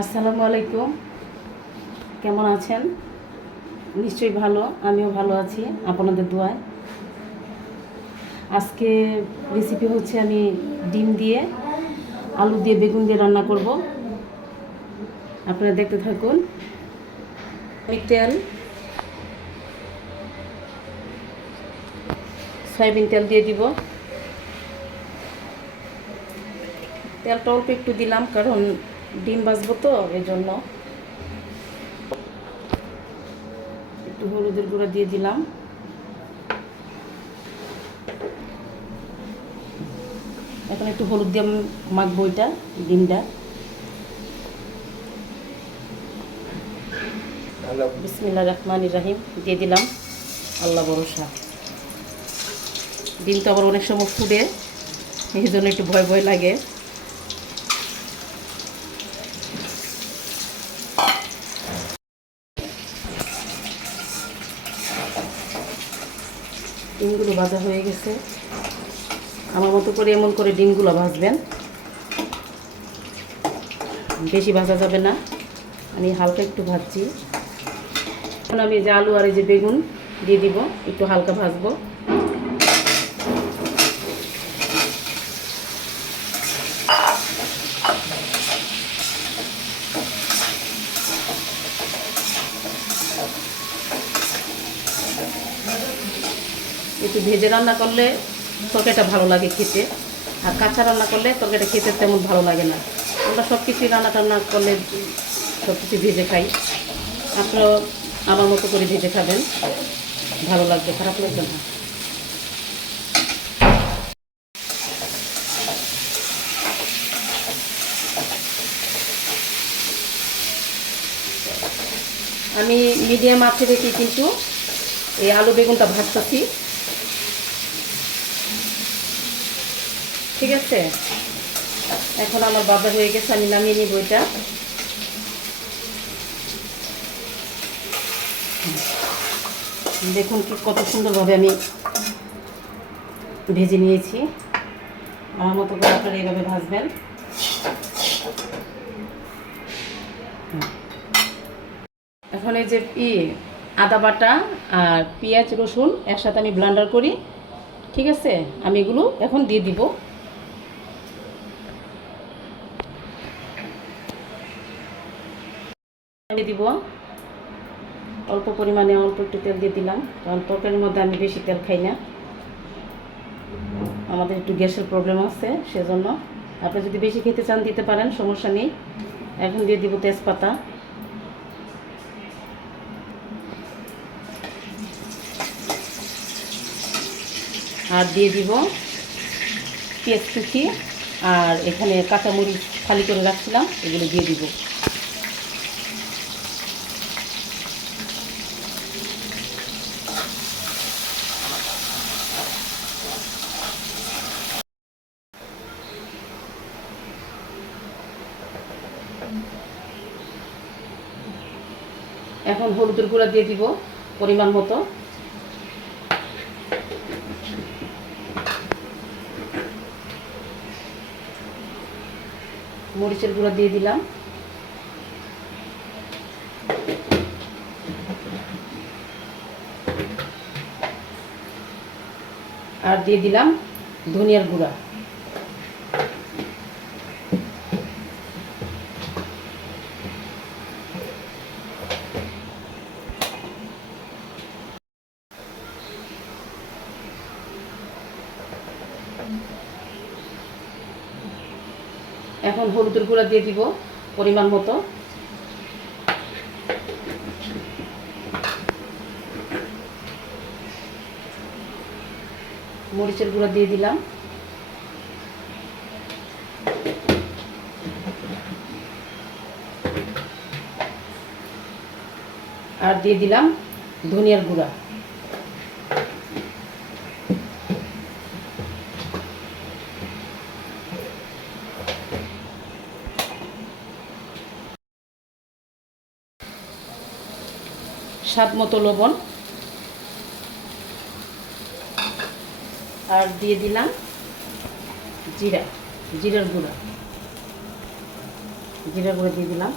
আসসালামু আলাইকুম। কেমন আছেন? নিশ্চয়ই ভালো, আমিও ভালো আছি আপনাদের দোয়ায়। আজকে রেসিপি হচ্ছে আমি ডিম দিয়ে আলু দিয়ে বেগুন দিয়ে রান্না করব। আপনারা দেখতে থাকুন। তেল, সয়াবিন তেল দিয়ে দিব। তেলটা অল্প একটু দিলাম, কারণ ডিম ভাজবো তো এই জন্য। একটু হলুদের গুঁড়া দিয়ে দিলাম। এখন একটু হলুদ দিয়ে মাখবো এটা ডিমটা। বিসমিল্লা রহমান রাহিম দিয়ে দিলাম আল্লাহ ভরসা। ডিম তো আবার অনেক সময় ফুটে এই জন্য একটু ভয় ভয় লাগে। ডিমগুলো ভাজা হয়ে গেছে। আমার মতো করে এমন করে ডিমগুলো ভাজবেন। বেশি ভাজা যাবে না। আমি হালকা একটু ভাজছি। এখন আমি যে আলু আর এই যে বেগুন দিয়ে দিব, একটু হালকা ভাজবো। একটু ভেজে রান্না করলে তরকারিটা ভালো লাগে খেতে। আর কাঁচা রান্না করলে তরকারিটা খেতে তেমন ভালো লাগে না। আমরা সব কিছুই রান্না টান্না করলে সব কিছু ভেজে খাই। আপনারাও আমার মতো করে ভেজে খাবেন। ভালো লাগবে, খারাপ লাগবে না। আমি মিডিয়াম আঁচে রেখে কিন্তু এই আলু বেগুনটা ভাজতেছি। ঠিক আছে? এখন আমার বাবা হয়ে গেছে, আমি নামিয়ে নিব এটা। দেখুন কি, কত সুন্দরভাবে আমি ভেজে নিয়েছি। আমার মতো করে আপনারা এইভাবে ভাজবেন। এখন এই যে ই, আদা বাটা আর পেঁয়াজ রসুন একসাথে আমি ব্লান্ডার করি। ঠিক আছে? আমি এগুলো এখন দিয়ে দিব। দিব। অল্প পরিমাণে অল্প একটু তেল দিয়ে দিলাম, কারণ তরকারির মধ্যে আমি বেশি তেল খাই না। আমাদের একটু গ্যাসের প্রবলেম আছে, সেজন্য আপনি যদি বেশি খেতে চান দিতে পারেন, সমস্যা নেই। এখন দিয়ে দিব তেজপাতা। আর দিয়ে দিব পেঁয়াজ কুচি আর এখানে কাঁচামরিচ খালি করে রাখছিলাম, এগুলো দিয়ে দিব। এখন হলুদের গুঁড়া দিয়ে দিব পরিমাণ মতো। মরিচের গুঁড়া দিয়ে দিলাম। আর দিয়ে দিলাম ধনিয়ার গুঁড়া। এখন হলুদের গুঁড়া দিয়ে দিব পরিমাণ মতো। মরিচের গুঁড়া দিয়ে দিলাম। আর দিয়ে দিলাম ধনিয়ার গুঁড়া। স্বাদ মতো লবণ। আর দিয়ে দিলাম জিরা, জিরার গুঁড়া। জিরা গুঁড়া দিয়ে দিলাম,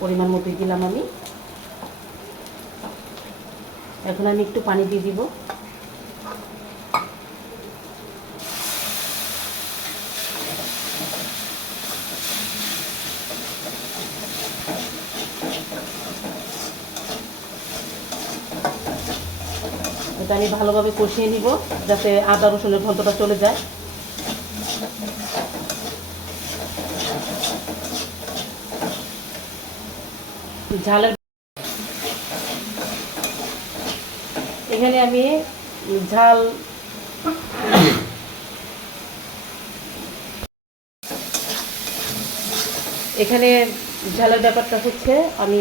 পরিমাণ মতো দিলাম আমি। এখন আমি একটু পানি দিয়ে দিব। এটা আমি ভালোভাবে কষিয়ে নিব যাতে আদা রসুনের গন্ধটা চলে যায়। ঝালের এখানে আমি ঝাল এখানে ঝালের ব্যাপারটা হচ্ছে আমি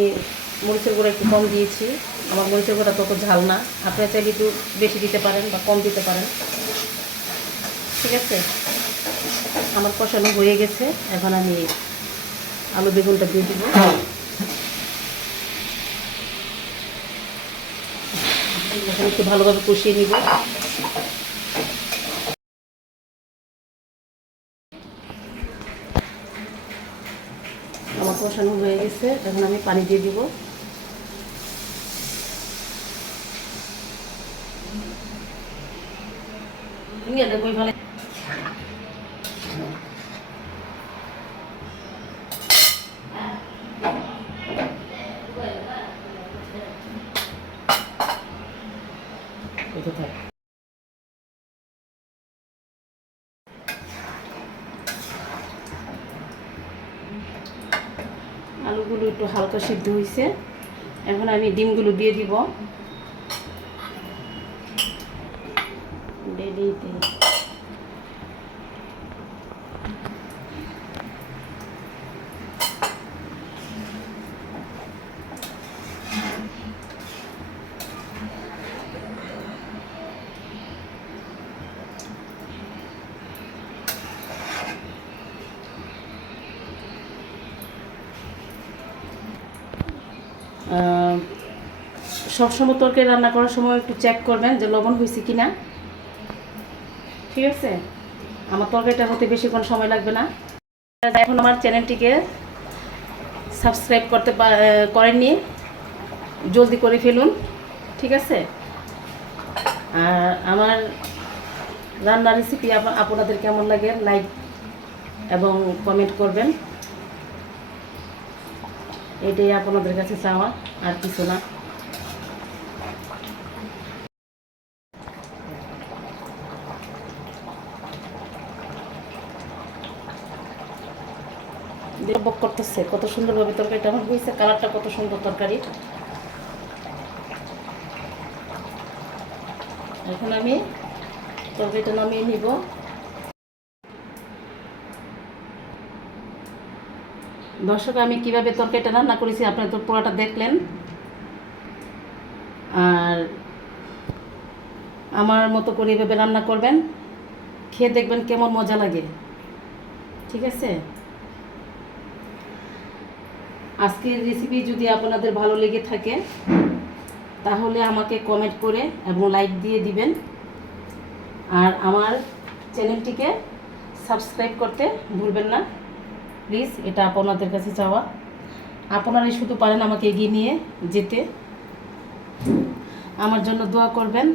মরিচের গুঁড়া একটু কম দিয়েছি। আমার মরিচের গুঁড়া তত ঝাল না। আপনারা চাইলে একটু বেশি দিতে পারেন বা কম দিতে পারেন। ঠিক আছে? আমার কষানো হয়ে গেছে। এখন আমি আলু বেগুনটা দিয়ে দিব। এখন একটু ভালোভাবে কষিয়ে নিব। আমার কষানো হয়ে গেছে। এখন আমি পানি দিয়ে দিব। এটা থাক আলুগুলো একটু হালকা সিদ্ধ হয়েছে এখন আমি ডিমগুলো দিয়ে দিব। দিই সবসময় তরকারি রান্না করার সময় একটু চেক করবেন যে লবণ হয়েছে কি না ঠিক আছে? আমার তরকারিটা হতে বেশিক্ষণ সময় লাগবে না। এখন আমার চ্যানেলটিকে সাবস্ক্রাইব করতে করেননি। জলদি করে ফেলুন, ঠিক আছে? আর আমার রান্নার রেসিপি আপনাদের কেমন লাগে লাইক এবং কমেন্ট করবেন। এটাই আপনাদের কাছে চাওয়া, আর কিছু না। বক করতেছে, কত সুন্দরভাবে তরকারিটা আমার হয়েছে, কালারটা কত সুন্দর তরকারি। এখন আমি তরকারিটা নামিয়ে নিব। দর্শক, আমি কীভাবে তরকারিটা রান্না করেছি আপনারা তো পুরোটা দেখলেন। আর আমার মতো করে এভাবে রান্না করবেন, খেয়ে দেখবেন কেমন মজা লাগে। ঠিক আছে? আজকের রেসিপি যদি আপনাদের ভালো লেগে থাকে, তাহলে আমাকে কমেন্ট করে এবং লাইক দিয়ে দিবেন। আর আমার চ্যানেলটিকে সাবস্ক্রাইব করতে ভুলবেন না। প্লিজ এটা আপনাদের কাছে চাওয়া। আপনারাই শুধু পারেন আমাকে এগিয়ে নিয়ে যেতে। আমার জন্য দোয়া করবেন।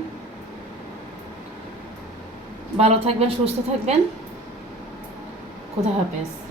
ভালো থাকবেন, সুস্থ থাকবেন। খুদা হাফেজ।